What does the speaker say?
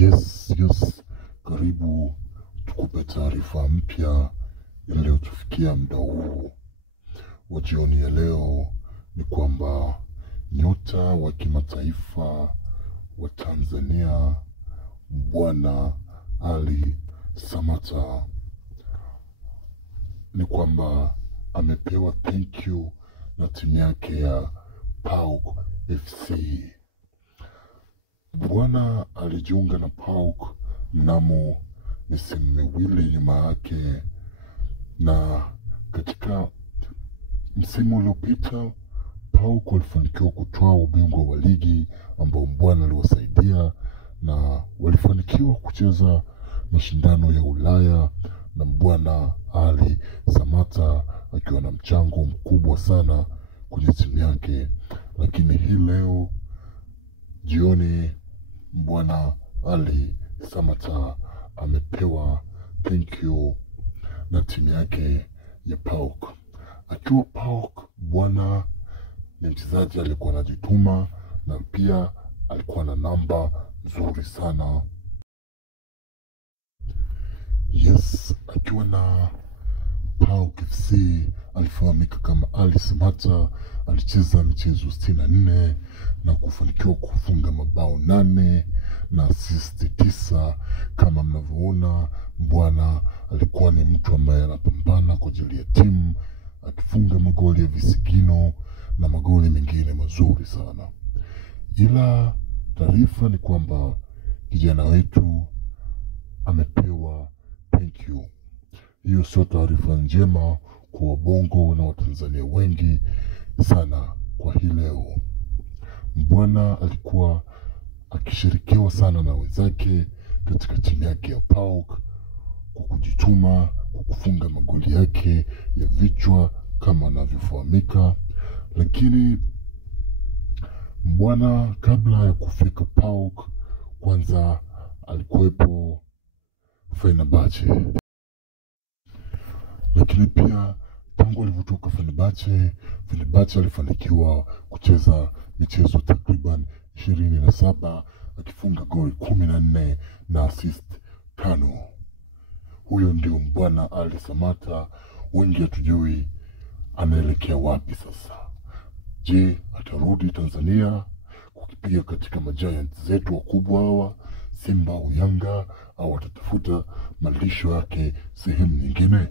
Yes, karibu tukupe taarifa mpya iliyotufikia muda huu wa jioni ya leo. Ni kwamba nyota wa kimataifa wa Tanzania Bwana Ali Samata ni kwamba amepewa thank you na timu yake ya PAOK FC. Bwana alijiunga na PAOK mnamo misimu miwili nyuma yake, na katika msimu uliopita PAOK walifanikiwa kutwaa ubingwa wa ligi ambao Bwana aliwasaidia, na walifanikiwa kucheza mashindano ya Ulaya na Bwana Ali Samata akiwa na mchango mkubwa sana kwenye timu yake. Lakini hii leo jioni Bwana Ali Samata amepewa thank you na timu yake ya PAOK. Akiwa PAOK, Bwana ni mchezaji alikuwa anajituma na pia alikuwa na namba nzuri sana. Akiwa na PAOK FC alifahamika kama Ali Samata. Alicheza michezo 64 na kufanikiwa kufunga mabao 8 na assist 9. Kama mnavyoona, Bwana alikuwa ni mtu ambaye anapambana kwa ajili ya timu, akifunga magoli ya visigino na magoli mengine mazuri sana. Ila taarifa ni kwamba kijana wetu amepewa thank you. Hiyo sio taarifa njema kwa wabongo na Watanzania wengi sana kwa hii leo. Bwana alikuwa akishirikiwa sana na wenzake katika timu yake ya PAOK kwa kujituma, kwa kufunga magoli yake ya vichwa kama anavyofahamika. Lakini Bwana kabla ya kufika PAOK, kwanza alikuwepo Fenerbahce. Lakini pia tangu alivyotoka Fenerbahce alifanikiwa kucheza michezo takriban 27 akifunga goli 14 na assist 5. Huyo ndio Bwana Ali Samata. Wengi hatujui anaelekea wapi sasa. Je, atarudi Tanzania kukipiga katika majiants zetu wakubwa hawa Simba au Yanga, au atatafuta malisho yake sehemu nyingine?